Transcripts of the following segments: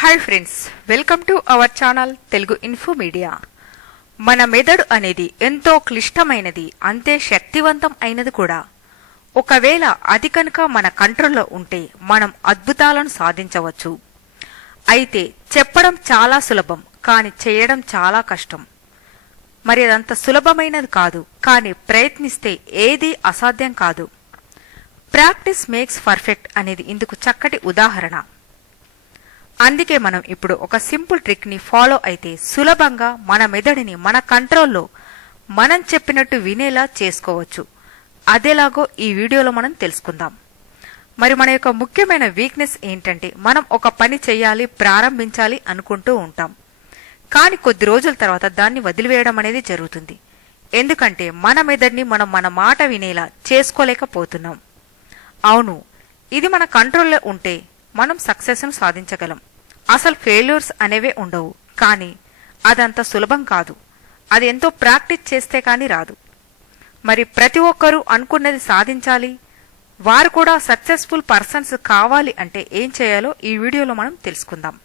Hi friends welcome to our channel Telugu info media మన మెదడు అనేది ఎంతో క్లిష్టమైనది అంతే శక్తివంతం అయినది కూడా. ఒకవేళ అది కనుక మన కంట్రోల్లో ఉంటే మనం అద్భుతాలను సాధించవచ్చు. అయితే చెప్పడం చాలా సులభం కానీ చేయడం చాలా కష్టం. మరి అదంత సులభమైనది కాదు కానీ ప్రయత్నిస్తే ఏదీ అసాధ్యం కాదు. ప్రాక్టీస్ మేక్స్ పర్ఫెక్ట్ అనేది ఇందుకు చక్కటి ఉదాహరణ. అందుకే మనం ఇప్పుడు ఒక సింపుల్ ట్రిక్ని ఫాలో అయితే సులభంగా మన మెదడుని మన కంట్రోల్లో మనం చెప్పినట్టు వినేలా చేసుకోవచ్చు. అదేలాగో ఈ వీడియోలో మనం తెలుసుకుందాం. మరి మన యొక్క ముఖ్యమైన వీక్నెస్ ఏంటంటే మనం ఒక పని చేయాలి ప్రారంభించాలి అనుకుంటూ ఉంటాం. కానీ కొద్ది రోజుల తర్వాత దాన్ని వదిలివేయడం అనేది జరుగుతుంది. ఎందుకంటే మన మెదడుని మనం మన మాట వినేలా చేసుకోలేకపోతున్నాం. అవును ఇది మన కంట్రోల్లో ఉంటే మనం సక్సెస్ను సాధించగలం. అసలు ఫెయిల్యూర్స్ అనేవే ఉండవు. కానీ అదంత సులభం కాదు. అది ఎంతో ప్రాక్టీస్ చేస్తే కానీ రాదు. మరి ప్రతి ఒక్కరూ అనుకున్నది సాధించాలి? వారు కూడా సక్సెస్ఫుల్ పర్సన్స్ కావాలి అంటే ఏం చేయాలో ఈ వీడియోలో మనం తెలుసుకుందాం.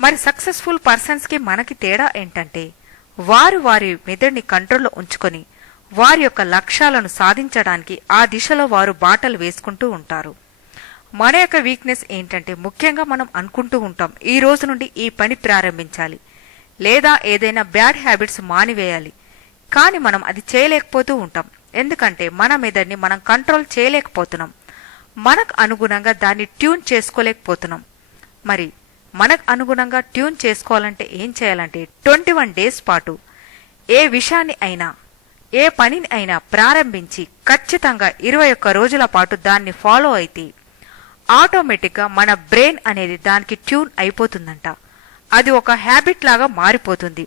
మరి సక్సెస్ఫుల్ పర్సన్స్కి మనకి తేడా ఏంటంటే వారు వారి మెదడుని కంట్రోల్లో ఉంచుకొని వారి యొక్క లక్ష్యాలను సాధించడానికి ఆ దిశలో వారు బాటలు వేసుకుంటూ ఉంటారు. మన యొక్క వీక్నెస్ ఏంటంటే ముఖ్యంగా మనం అనుకుంటూ ఉంటాం ఈ రోజు నుండి ఈ పని ప్రారంభించాలి. లేదా ఏదైనా బ్యాడ్ హ్యాబిట్స్ మానివేయాలి. కానీ మనం అది చేయలేకపోతూ ఉంటాం. ఎందుకంటే మన మెదడుని మనం కంట్రోల్ చేయలేకపోతున్నాం. మనకు అనుగుణంగా దాన్ని ట్యూన్ చేసుకోలేకపోతున్నాం. మరి మనకు అనుగుణంగా ట్యూన్ చేసుకోవాలంటే ఏం చేయాలంటే ట్వంటీ వన్ డేస్ పాటు ఏ విషయాన్ని అయినా ఏ పనిని అయినా ప్రారంభించి ఖచ్చితంగా ఇరవై ఒక్క రోజుల పాటు దాన్ని ఫాలో అయితే ఆటోమేటిక్గా మన బ్రెయిన్ అనేది దానికి ట్యూన్ అయిపోతుందంట. అది ఒక హ్యాబిట్ లాగా మారిపోతుంది.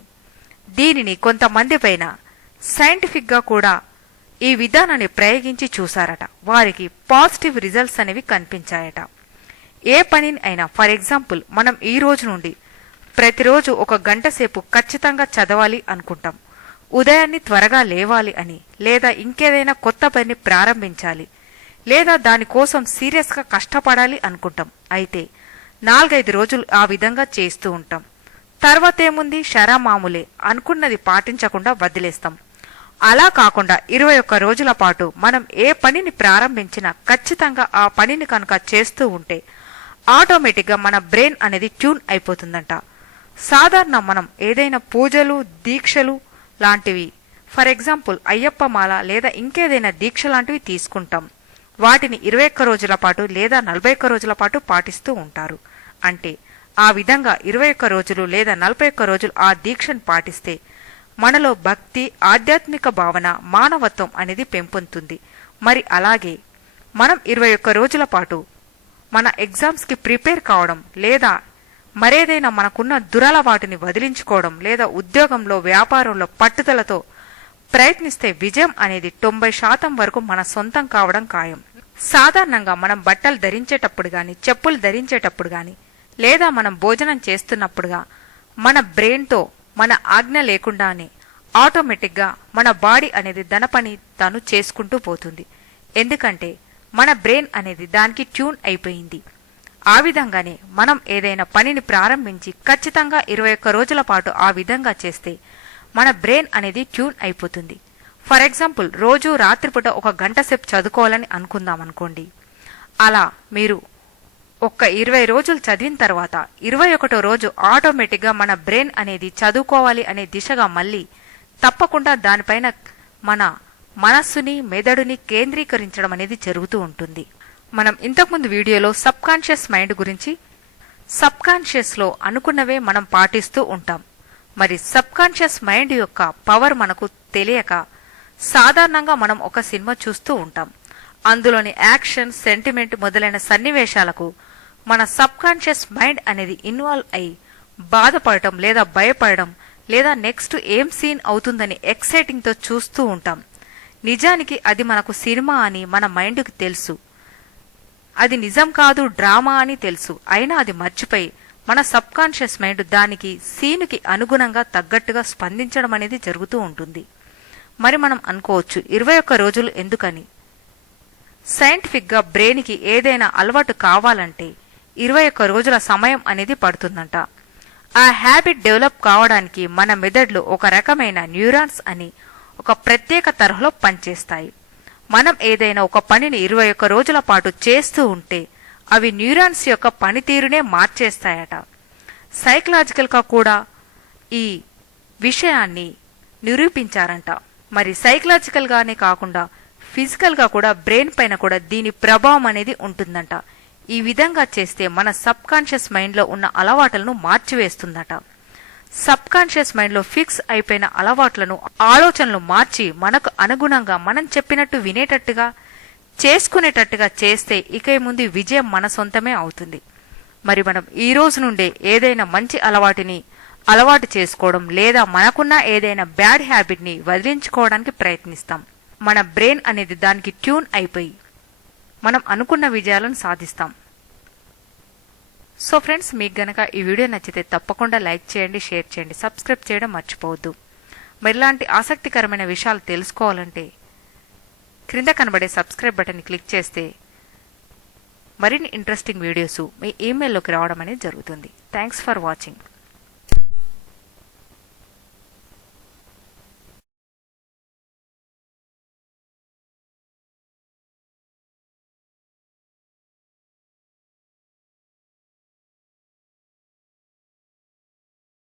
దీనిని కొంతమంది పైన సైంటిఫిక్గా కూడా ఈ విధానాన్ని ప్రయోగించి చూశారట. వారికి పాజిటివ్ రిజల్ట్స్ అనేవి కనిపించాయట. ఏ పనిని అయినా ఫర్ ఎగ్జాంపుల్ మనం ఈ రోజు నుండి ప్రతిరోజు ఒక గంట సేపు ఖచ్చితంగా చదవాలి అనుకుంటాం. ఉదయాన్ని త్వరగా లేవాలి అని లేదా ఇంకేదైనా కొత్త పని ప్రారంభించాలి. లేదా దానికోసం సీరియస్గా కష్టపడాలి అనుకుంటాం. అయితే నాలుగైదు రోజులు ఆ విధంగా చేస్తూ ఉంటాం. తర్వాత ఏముంది షరా మామూలే అనుకున్నది పాటించకుండా వదిలేస్తాం. అలా కాకుండా ఇరవై ఒక్క రోజుల పాటు మనం ఏ పనిని ప్రారంభించినా ఖచ్చితంగా ఆ పనిని కనుక చేస్తూ ఉంటే ఆటోమేటిక్గా మన బ్రెయిన్ అనేది ట్యూన్ అయిపోతుందంట. సాధారణ మనం ఏదైనా పూజలు దీక్షలు లాంటివి ఫర్ ఎగ్జాంపుల్ అయ్యప్ప మాల లేదా ఇంకేదైనా దీక్ష లాంటివి తీసుకుంటాం. వాటిని ఇరవై ఒక్క రోజుల పాటు లేదా నలభై ఒక్క రోజుల పాటు పాటిస్తూ ఉంటారు. అంటే ఆ విధంగా ఇరవై ఒక్క రోజులు లేదా నలభై ఒక్క రోజులు ఆ దీక్షను పాటిస్తే మనలో భక్తి ఆధ్యాత్మిక భావన మానవత్వం అనేది పెంపొందుతుంది. మరి అలాగే మనం ఇరవై ఒక్క రోజుల పాటు మన ఎగ్జామ్స్కి ప్రిపేర్ కావడం లేదా మరేదైనా మనకున్న దురలవాటిని వదిలించుకోవడం లేదా ఉద్యోగంలో వ్యాపారంలో పట్టుదలతో ప్రయత్నిస్తే విజయం అనేది తొంభై శాతం వరకు మన సొంతం కావడం ఖాయం. సాధారణంగా మనం బట్టలు ధరించేటప్పుడు గాని చెప్పులు ధరించేటప్పుడు గాని లేదా మనం భోజనం చేస్తున్నప్పుడుగా మన బ్రెయిన్తో మన ఆజ్ఞ లేకుండానే ఆటోమేటిక్గా మన బాడీ అనేది ధనపని తను చేసుకుంటూ పోతుంది. ఎందుకంటే మన బ్రెయిన్ అనేది దానికి ట్యూన్ అయిపోయింది. ఆ విధంగానే మనం ఏదైనా పనిని ప్రారంభించి ఖచ్చితంగా ఇరవై ఒక్క రోజుల పాటు ఆ విధంగా చేస్తే మన బ్రెయిన్ అనేది ట్యూన్ అయిపోతుంది. ఫర్ ఎగ్జాంపుల్ రోజు రాత్రిపూట ఒక గంట సేపు చదువుకోవాలని అనుకుందాం అనుకోండి అలా మీరు ఒక్క ఇరవై రోజులు చదివిన తర్వాత ఇరవై ఒకటో రోజు ఆటోమేటిక్గా మన బ్రెయిన్ అనేది చదువుకోవాలి అనే దిశగా మళ్ళీ తప్పకుండా దానిపైన మన మనస్సుని మెదడుని కేంద్రీకరించడం అనేది జరుగుతూ ఉంటుంది. మనం ఇంతకుముందు వీడియోలో సబ్కాన్షియస్ మైండ్ గురించి సబ్కాన్షియస్లో అనుకున్నవే మనం పాటిస్తూ ఉంటాం. మరి సబ్కాన్షియస్ మైండ్ యొక్క పవర్ మనకు తెలియక సాధారణంగా మనం ఒక సినిమా చూస్తూ ఉంటాం. అందులోని యాక్షన్ సెంటిమెంట్ మొదలైన సన్నివేశాలకు మన సబ్కాన్షియస్ మైండ్ అనేది ఇన్వాల్వ్ అయి బాధపడటం లేదా భయపడడం లేదా నెక్స్ట్ ఏం సీన్ అవుతుందని ఎక్సైటింగ్తో చూస్తూ ఉంటాం. నిజానికి అది మనకు సినిమా అని మన మైండ్కి తెలుసు. అది నిజం కాదు డ్రామా అని తెలుసు. అయినా అది మర్చిపోయి మన సబ్కాన్షియస్ మైండ్ దానికి సీనుకి అనుగుణంగా తగ్గట్టుగా స్పందించడం అనేది జరుగుతూ ఉంటుంది. మరి మనం అనుకోవచ్చు ఇరవై ఒక్క రోజులు ఎందుకని? సైంటిఫిక్గా బ్రెయిన్కి ఏదైనా అలవాటు కావాలంటే ఇరవై ఒక్క రోజుల సమయం అనేది పడుతుందంట. ఆ హ్యాబిట్ డెవలప్ కావడానికి మన మెదడులో ఒక రకమైన న్యూరాన్స్ అని ఒక ప్రత్యేక తరహలో పనిచేస్తాయి. మనం ఏదైనా ఒక పనిని ఇరవై ఒక్క రోజుల పాటు చేస్తూ ఉంటే అవి న్యూరాన్స్ యొక్క పనితీరునే మార్చేస్తాయట. సైకలాజికల్గా కూడా ఈ విషయాన్ని నిరూపించారంట. మరి సైకలాజికల్గానే కాకుండా ఫిజికల్గా కూడా బ్రెయిన్ పైన కూడా దీని ప్రభావం అనేది ఉంటుందంట. ఈ విధంగా చేస్తే మన సబ్ కాన్షియస్ మైండ్లో ఉన్న అలవాట్లను మార్చివేస్తుందట. సబ్ కాన్షియస్ మైండ్లో ఫిక్స్ అయిపోయిన అలవాట్లను ఆలోచనలు మార్చి మనకు అనుగుణంగా మనం చెప్పినట్టు వినేటట్టుగా చేసుకునేటట్టుగా చేస్తే ఇక ముందు విజయం మన సొంతమే అవుతుంది. మరి మనం ఈ రోజు నుండే ఏదైనా మంచి అలవాటుని అలవాటు చేసుకోవడం లేదా మనకున్న ఏదైనా బ్యాడ్ హ్యాబిట్ని వదిలించుకోవడానికి ప్రయత్నిస్తాం. మన బ్రెయిన్ అనేది దానికి ట్యూన్ అయిపోయి మనం అనుకున్న విజయాలను సాధిస్తాం. సో ఫ్రెండ్స్ మీకు గనక ఈ వీడియో నచ్చితే తప్పకుండా లైక్ చేయండి షేర్ చేయండి సబ్స్క్రైబ్ చేయడం మర్చిపోవద్దు. మరిలాంటి ఆసక్తికరమైన విషయాలు తెలుసుకోవాలంటే క్రింద కనబడే సబ్స్క్రైబ్ బటన్ క్లిక్ చేస్తే మరిన్ని ఇంట్రెస్టింగ్ వీడియోస్ మీ ఈమెయిల్లోకి రావడం అనేది జరుగుతుంది. Thanks for watching